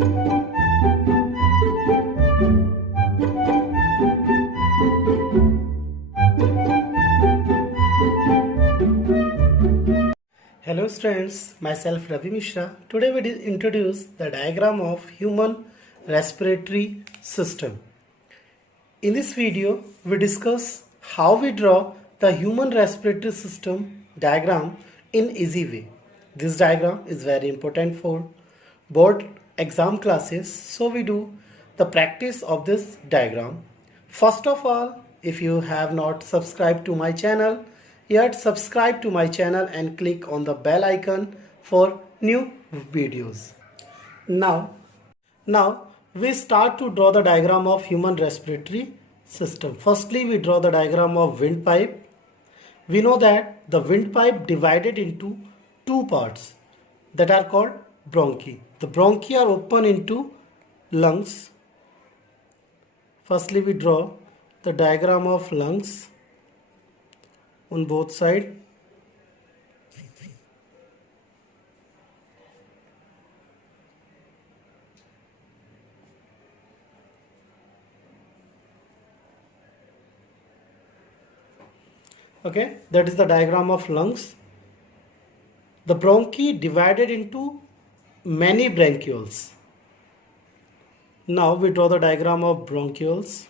Hello students, myself Ravi Mishra. Today we introduce the diagram of human respiratory system. In this video, we discuss how we draw the human respiratory system diagram in easy way. This diagram is very important for board exam classes, so we do the practice of this diagram. First of all, if you have not subscribed to my channel yet, subscribe to my channel and click on the bell icon for new videos. Now we start to draw the diagram of human respiratory system. Firstly, we draw the diagram of windpipe. We know that the windpipe divided into two parts that are called bronchi. The bronchi are open into lungs. Firstly, we draw the diagram of lungs on both sides. Okay, that is the diagram of lungs. The bronchi divided into many bronchioles. Now we draw the diagram of bronchioles.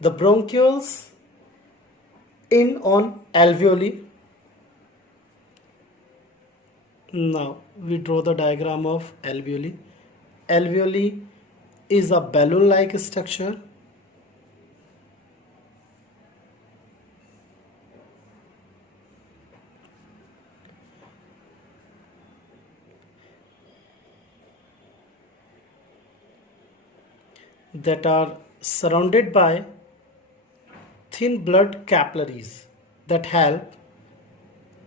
The bronchioles in on alveoli. Now we draw the diagram of alveoli. Alveoli is a balloon-like structure. That are surrounded by thin blood capillaries that help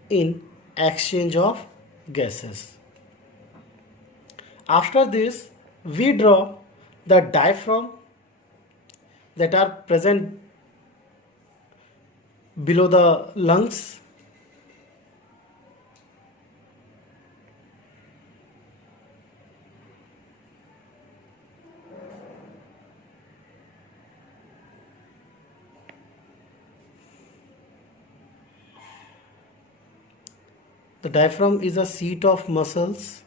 in exchange of gases. After this, we draw the diaphragm that are present below the lungs. The diaphragm is a seat of muscles.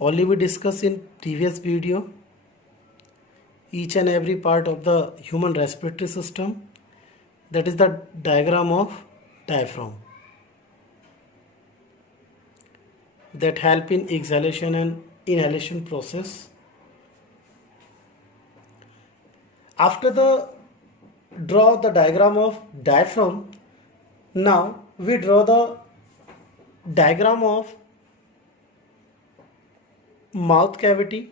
Only we discussed in previous video each and every part of the human respiratory system. That is the diagram of diaphragm that help in exhalation and inhalation process. After the draw the diagram of diaphragm, now we draw the diagram of mouth cavity.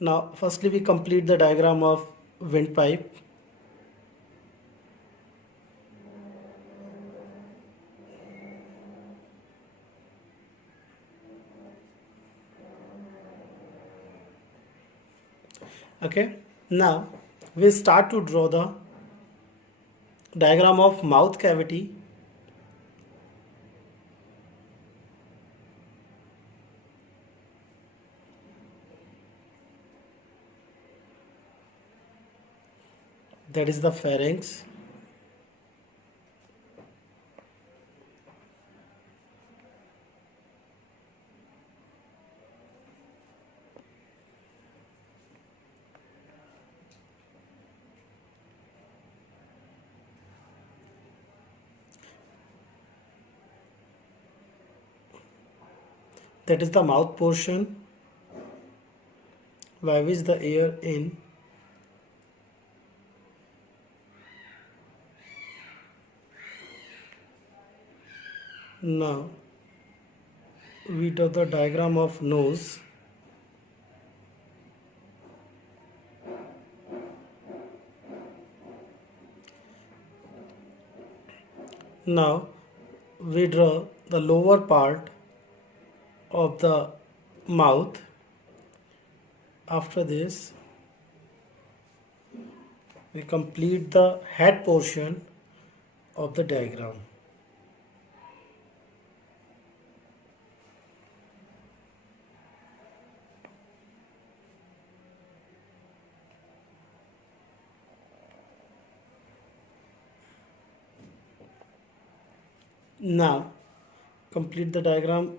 Now firstly we complete the diagram of windpipe. Okay, now we start to draw the diagram of mouth cavity. That is the pharynx. That is the mouth portion by which the air in. Now we draw the diagram of nose. Now we draw the lower part of the mouth. After this, we complete the head portion of the diagram. Now complete the diagram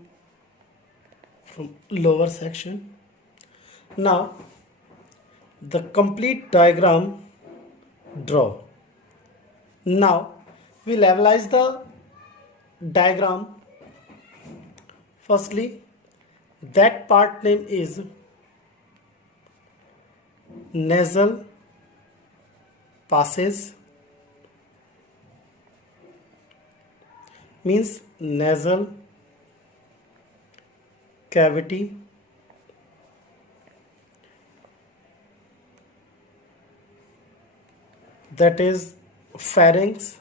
from lower section. Now the complete diagram draw. Now we levelize the diagram. Firstly, that part name is nasal passage, means nasal cavity. That is pharynx.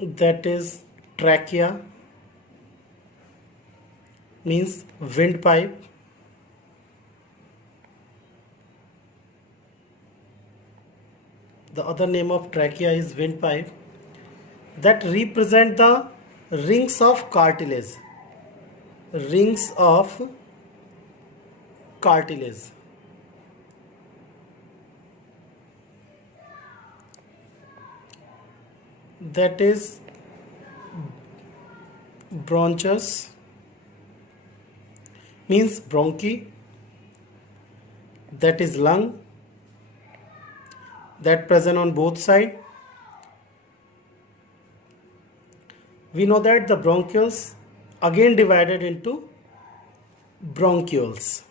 That is trachea, means windpipe. The other name of trachea is windpipe. That represent the rings of cartilage. Rings of cartilage. That is bronchus, means bronchi. That is lung, that present on both sides. We know that the bronchioles again divided into bronchioles.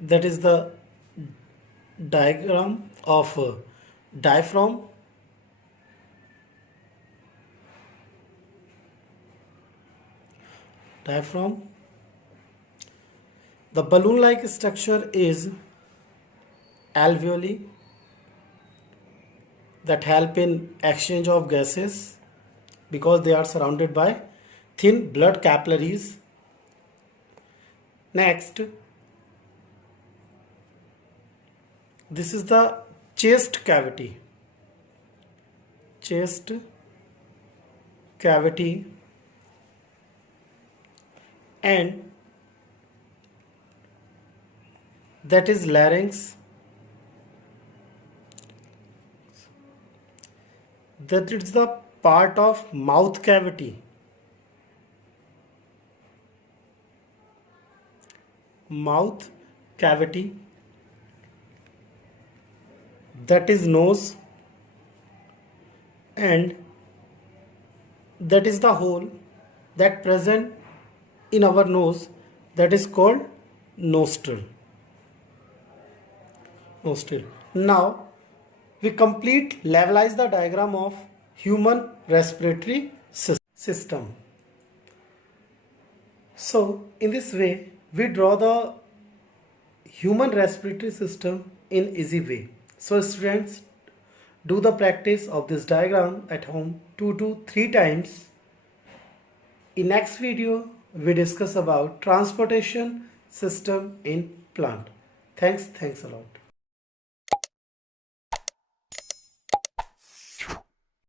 That is the diagram of diaphragm. The balloon-like structure is alveoli, that help in exchange of gases because they are surrounded by thin blood capillaries. Next, this is the chest cavity. And that is larynx. That is the part of mouth cavity. That is nose, and that is the hole that present in our nose, that is called nostril. Now we levelize the diagram of human respiratory system. So in this way we draw the human respiratory system in easy way. So students, do the practice of this diagram at home 2 to 3 times. In next video we discuss about transportation system in plant. Thanks a lot.